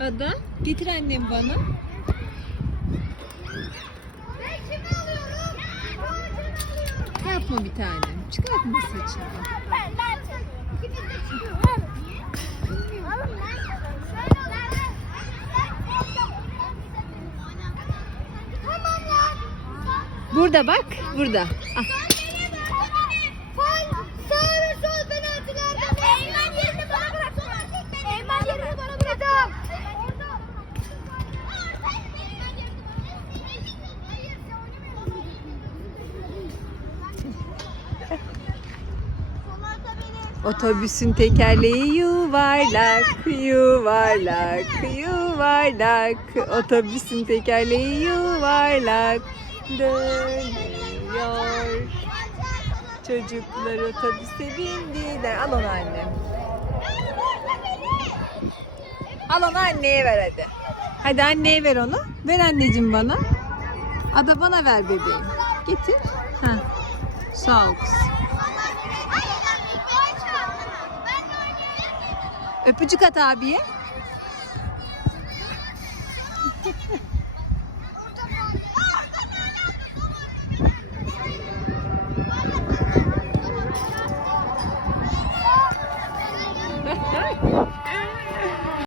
Ada getir annem bana. Yapma bir tanem. Çıkartma saçını. Ben ben İkimiz de çıkıyoruz. Oğlum ben. Burada bak. Burada. Ah. Otobüsün tekerleği yuvarlak, yuvarlak, yuvarlak. Otobüsün tekerleği yuvarlak dönüyor. Çocuklar otobüse bindiler. Al onu annem. Al onu anneye ver hadi. Hadi anneye ver onu. Ver anneciğim bana. Ada bana ver bebeğim. Getir. Ha. Sağ ol kızım. Öpücük at abiye.